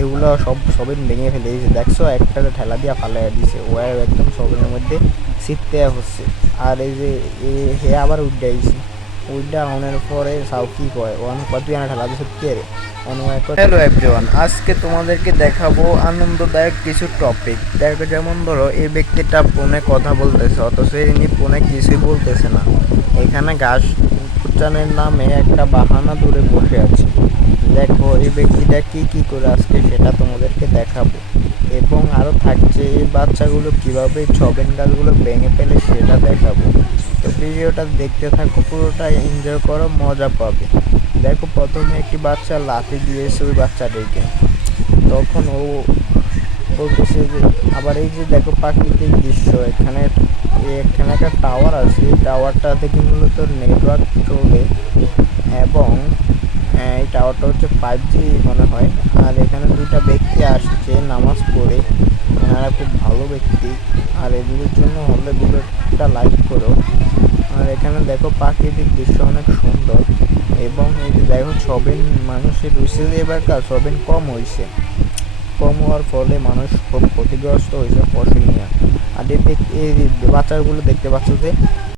এগুলো সব সবিন ভেঙে ফেলে। এই যে দেখছো একটাকে ঠেলা দিয়া ফালাই দিছে, ও একদম সবিনের মধ্যে ছিটতে হচ্ছে। আর এই যে হে আবার উড্ডাইছে, উড্ডা অনের পরে সাউ কি কয় ও আমি কত আনা ঠেলা দিছে কে রে অনুময়। হ্যালো এভরিওয়ান, আজকে তোমাদেরকে দেখাবো আনন্দদায়ক কিছু টপিক। দেখো যেমন ধরো এই ব্যক্তিটা ফোনে কথা বলতেছে অথচ ইনি ফোনে কিছুই বলতেছে না, এখানে ঘাস উচ্চানের নামে একটা বাহানা ধরে বসে আছে। দেখো এই ব্যক্তিটা কি কি করে আজকে সেটা তোমাদেরকে দেখাবো, এবং আরও থাকছে এই বাচ্চাগুলো কীভাবে ছবেন গাছগুলো ভেঙে ফেলে সেটা দেখাবো। তো ভিডিওটা দেখতে থাকো, পুরোটাই এনজয় করো, মজা পাবে। দেখো প্রথমে একটি বাচ্চা লাথি দিয়েছে ওই বাচ্চাটিকে, তখন ও বলতেছে যে আবার এই যে দেখো প্রাকৃতিক দৃশ্য, এখানে এখানে একটা টাওয়ার আছে, এই টাওয়ারটা থেকে মূলত নেটওয়ার্ক চলে, এবং এই টাওয়ারটা হচ্ছে 5G মনে হয়। আর এখানে দুইটা ব্যক্তি আসছে নামাজ পড়ে, এনারা খুব ভালো ব্যক্তি। আর এগুলোর জন্য হলে ভিডিওটা লাইক করো। আর এখানে দেখো প্রাকৃতিক দৃশ্য অনেক সুন্দর, এবং এই যে দেখো সবেন মানুষের রুইছে যে এবারকার সবেন কম হয়েছে, কম হওয়ার ফলে মানুষ খুব ক্ষতিগ্রস্ত হয়েছে ফসল নিয়ে। আর এই বাচ্চাগুলো দেখতে পাচ্ছ যে